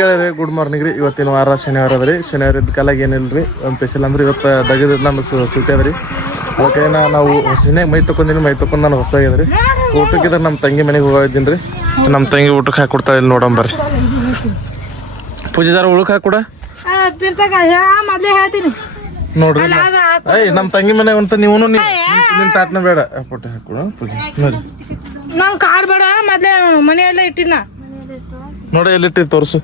ಹೇಳ್ರಿ good morning ರೀ. ಇವತ್ತಿನ ವಾರ ಶನಿವಾರ ಅದ ರೀ. ಶನಿವಾರ ಇದ್ದ ಕಾಲಾಗ ಏನಿಲ್ಲ ರೀ. ಒಂದು ಸ್ಪೆಷಲ್ ಅಂದ್ರೆ ಇವತ್ತು ದಗದ ನಮ್ಮ ಸುಟ್ಟಿ ಅದ ರೀ. ಅದಕ್ಕೆ ನಾವು ಹೊಸನಾಗ ಮೈ ತೊಗೊಂಡಿನಿ. ಮೈ ತೊಗೊಂಡು ನಾನು ಹೊಸ ಆಗ್ಯದ ರೀ. ಊಟಕ್ಕಿದ್ರೆ ನಮ್ಮ ತಂಗಿ ಮನೆಗೆ ಹೋಗಿದ್ದೀನಿ ರೀ. ನಮ್ಮ ತಂಗಿ ಊಟಕ್ಕೆ ಹಾಕಿ ಕೊಡ್ತಾ ಇಲ್ಲಿ ನೋಡಂಬರ್ರಿ. ಪೂಜೆದಾರ ಉಳಕ್ಕೆ ಹಾಕಿ ಕೊಡ ನೋಡ್ರಿ. ನಮ್ಮ ತಂಗಿ ಮನೆ ಅಂತ ನೀವು ನಿನ್ನ ತಾಟ್ನ ಬೇಡ ಪುಟ್ಟ ಹಾಕೊಡು ಪೂಜೆ ನೋಡಿ. ನಾವು ಕಾರ್ ಬೇಡ ಮೊದ್ಲೇ ಮನೆಯೆಲ್ಲ ಇಟ್ಟಿನ ನೋಡಿ ಎಲ್ಲಿಟ್ಟಿ ತೋರ್ಸು.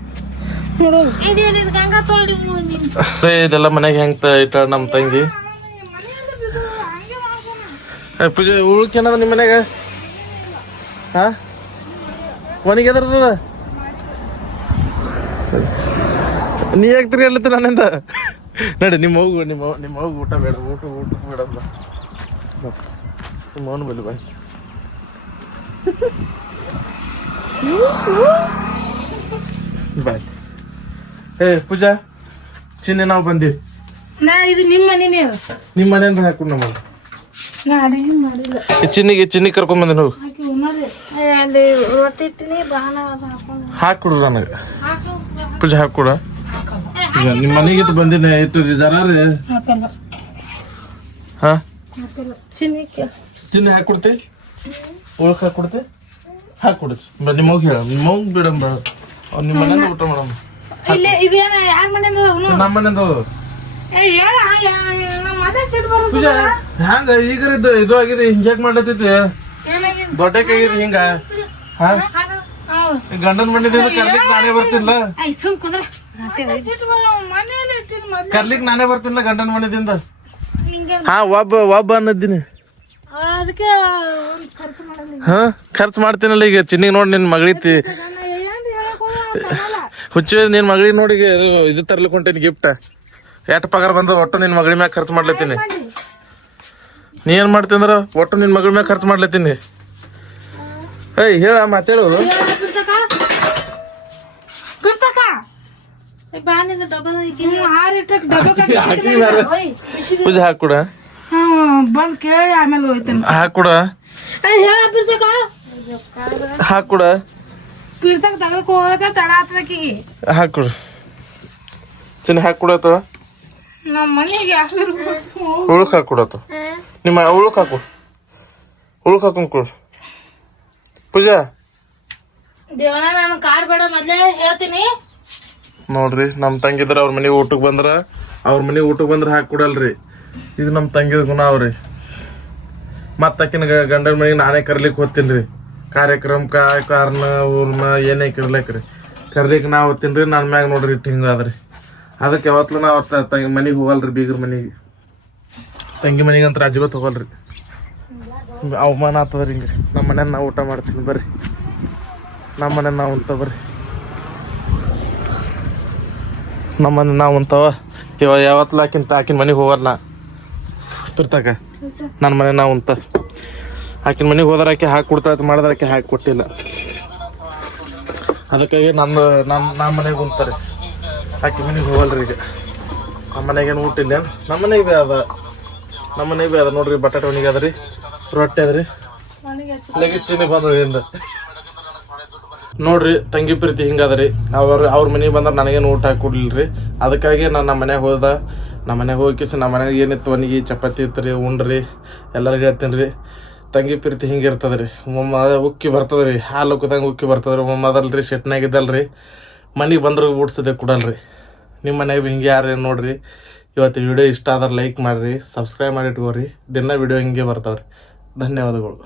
ಇದೆಲ್ಲ ಮನೆಗೆ ಹೆಂಗ ಇಟ್ಟ ನಮ್ಮ ತಂಗಿ. ಪೂಜೆ ಉಳ್ಕೇನದ ನಿಮ್ಮ ಮನ್ಯಾಗ? ಹಾ ಒನಿಗೆ ಎದರದ ನೀ ಯಾಕೆ ತಿರ್ಗಾಡ್ಲತ್ತ ನನ್ನಿಂದ? ನೋಡಿ ನಿಮ್ಮ ಹೋಗು ಊಟ ಬೇಡ. ಊಟಕ್ಕೆ ಬೇಡಮ್ಮ ನಿಮ್ಮ ಅವನು ಬಲಿ ಬಾಯ್. ಬಾಯ್. ಪೂಜಾ ಚಿನ್ನೆ ನಾವು ಬಂದೀವಿ. ಇದು ನಿಮ್ಮ ಮನೆ. ನಿಮ್ಮ ಮನೆಯಿಂದ ಹಾಕೊಂಡು ನಮ್ಮ ಚಿನ್ನಿ ಕರ್ಕೊಂಡ್ ಬಂದೆ ನಾವು. ಹಾಕೊಡು ನನಗೆ ಪೂಜೆ ಹಾಕೊಡ. ನಿಮ್ಮ ಮನೆಗೆ ಬಂದಿನ ಇಟ್ಟು ಜರಾರಿ. ಹಾ ಚಿನ್ನಿ ಹಾಕೊಡ್ತಿ ಉಳಕ್ ಹಾಕೊಡ್ತಿ ಹಾಕೊಡು. ನಿಮ್ಮ ಹೋಗಿ ಹೇಳ ನಿಮ್ಮ ಹೋಗಿ ಬಿಡಂಬ. ನಿಮ್ಮ ಮನೆಯಿಂದ ಊಟ ಮಾಡಮ್ಮ. ನಮ್ಮ ಮನೆಯಿಂದ ಹ್ಯಾಂಗ ಈಗ ಇದು ಆಗಿದೆ. ಹಿಂಗ್ಯಾಕ್ ಮಾಡ್ಲತ್ತೈತಿ ದೊಡ್ಡಕ್ಕಾಗಿದೆ ಹಿಂಗ. ಗಂಡನ ಮನೆದಿಂದ ಕರ್ಲಿಕ್ ನಾನೇ ಬರ್ತಿಲ್ಲ. ಕರ್ಲಿಕ್ ನಾನೇ ಬರ್ತಿಲ್ಲ ಗಂಡನ ಮನೆದಿಂದ. ಹಾ ಒಬ್ಬ ಅನ್ನದ್ದೀನಿ. ಹಾ ಖರ್ಚು ಮಾಡ್ತೀನಲ್ಲ ಈಗ ಚಿನ್ನಿಗೆ ನೋಡಿ. ನಿನ್ ಮಗಳಿತಿ ಹುಚ್ಚ ನಿನ್ ಮಗಳಿಗೆ ನೋಡಿ ಇದು ತರ್ಲಿಕ್ಕೆ ಹೊಂಟೇನಿ ಗಿಫ್ಟ್. ಎಷ್ಟು ಪಗಾರ ಬಂದ ಒಟ್ಟು ನಿನ್ ಮಗಳ ಮ್ಯಾಗ ಖರ್ಚು ಮಾಡ್ಲತ್ತೀನಿ. ನೀ ಏನ್ ಮಾಡ್ತೀನಿ ಅಂದ್ರ ಒಟ್ಟು ನಿನ್ ಮಗಳ ಮ್ಯಾಗ ಖರ್ಚು ಮಾಡ್ಲತ್ತೀನಿ. ಹೇಳ ಮಾತಾಡೋದು. ಪೂಜೆ ಹಾಕೊಡ ಬಂದ್ ಕೇಳಿ ಆಮೇಲೆ ಹೋಯ್ತಾನ. ಹಾಕೊಡ ಹಾಕೊಡ ತಗಕ್ ಹೋಗತ್ತ ತಡ ಆತಕಿ ಹಾಕೊಡು. ಚಿನ್ನ ಹಾಕೊಡತ್ತ ನಮ್ಮ ಮನೆಗೆ ಉಳುಕ್ ಹಾಕೊಡತ್ತ. ನಿಮ್ಮ ಉಳುಕ್ ಹಾಕು. ಉಳುಕ್ ಹಾಕೊಂಡ್ ಕೊಡು ಪೂಜಾ. ದೇವನ ನಾನು ಕಾರ್ ಬೇಡ ಮೊದ್ಲೇ ಹೇಳ್ತೀನಿ. ನೋಡ್ರಿ ನಮ್ಮ ತಂಗಿದ್ರ ಅವ್ರ ಮನೆಗೆ ಊಟಕ್ಕೆ ಬಂದ್ರ ಹಾಕಿ ಕೊಡಲ್ರಿ. ಇದು ನಮ್ಮ ತಂಗಿದ ಗುಣ ಅವ್ರಿ. ಮತ್ತ ಆಕಿನ ಗಂಡನ ಮನೆಗೆ ನಾನೇ ಕರ್ಲಿಕ್ಕೆ ಹೋಗ್ತೀನಿ ರೀ. ಕಾರ್ಯಕ್ರಮ ಕಾರ್ನ ಊರ್ನ ಏನೇ ಕರ್ಲಿಕ್ಕೆ ನಾ ಹೋಗ್ತೀನಿ ರೀ. ನನ್ನ ಮ್ಯಾಗ ನೋಡ್ರಿ ಇಟ್ಟು ಹಿಂಗಾದ್ರಿ. ಅದಕ್ಕೆ ಯಾವತ್ಲು ನಾ ಅವ್ರ ಮನೆಗೆ ಹೋಗಲ್ರಿ. ಬೀಗ್ರ ಮನೆಗೆ ತಂಗಿ ಮನೆಗೆ ಅಂತ ಅಜ್ಜಿಗೊತ್ತು ಹೋಗಲ್ರಿ. ಅವಮಾನ ಆಗ್ತದ್ರಿ ಹಿಂಗೆ. ನಮ್ಮ ಮನೇನ ನಾವು ಊಟ ಮಾಡ್ತೀನಿ ಬರ್ರಿ. ನಮ್ಮ ಮನೇನ ನಾವು ಉಂತ ಬರ್ರಿ. ನಮ್ಮ ಮನೆ ನಾವು ಉಂತವ ಯಾವತ್ಲ ಆಕಿನ ಮನೆಗೆ ಹೋಗಲ್ಲ ತಿರ್ತಾಕ. ನನ್ನ ಮನೆ ನಾವು ಉಂತ ಆಕಿನ ಮನೆಗೆ ಹೋದ್ರ ಆಕೆ ಹಾಕಿ ಕೊಡ್ತಾ ಮಾಡಿದ್ರೆ ಆಕೆ ಹಾಕಿ ಕೊಟ್ಟಿಲ್ಲ. ಅದಕ್ಕಾಗಿ ನಮ್ಮ ಮನೆಗೆ ಉಂತಾರೆ. ಆಕೆ ಮನೆಗೆ ಹೋಗಲ್ರಿ. ಈಗ ನಮ್ಮ ಮನೆಗೇನು ಊಟ ಇಲ್ಲ. ನಮ್ಮ ಮನೆಗೆ ಭೀ ಅದ ನೋಡ್ರಿ. ಬಟಾಟೆ ಒಣಗಿ ಅದ ರೀ. ರೊಟ್ಟಿ ಅದ ರೀ. ಚಿನ್ನಿ ಬಂದ್ರಿ ಇಂದ ನೋಡ್ರಿ. ತಂಗಿ ಪ್ರೀತಿ ಹಿಂಗದ್ರಿ. ಅವ್ರ ಮನೆಗೆ ಬಂದ್ರೆ ನನಗೇನು ಊಟ ಹಾಕಿ ಕೊಡ್ಲಿಲ್ರಿ. ಅದಕ್ಕಾಗಿ ನಾನು ನಮ್ಮ ಮನೆಗೆ ಹೋದ. ನಮ್ಮ ಮನೆಗೆ ಹೋಗಿಸಿ ನಮ್ಮ ಮನೆಗೆ ಏನಿತ್ತು ಒಣಗಿ ಚಪಾತಿ ಇತ್ತು ರೀ. ಉಂಡ್ರಿ ಎಲ್ಲರಿಗೂ ಹೇಳ್ತೀನಿ ರೀ. ತಂಗಿ ಪ್ರೀತಿ ಹಿಂಗೆ ಇರ್ತದೆ ರೀ. ಉಕ್ಕಿ ಬರ್ತದೆ ರೀ. ಹಾಲು ಉಕ್ಕದಂಗೆ ಉಕ್ಕಿ ಬರ್ತದೆ ರೀ. ಅದಲ್ರಿ ಶೆಟ್ನಾಗಿದ್ದಲ್ರಿ. ಮನೆಗೆ ಬಂದ್ರೆ ಊಡ್ಸೋದೆ ಕೊಡಲ್ರಿ. ನಿಮ್ಮ ಮನೆಗೆ ಹಿಂಗೆ ಯಾರು ನೋಡ್ರಿ. ಇವತ್ತು ವಿಡಿಯೋ ಇಷ್ಟ ಆದ್ರೆ ಲೈಕ್ ಮಾಡಿರಿ, ಸಬ್ಸ್ಕ್ರೈಬ್ ಮಾಡಿ ಇಟ್ಕೋರಿ. ದಿನ ವಿಡಿಯೋ ಹಿಂಗೆ ಬರ್ತಾವ್ರಿ. ಧನ್ಯವಾದಗಳು.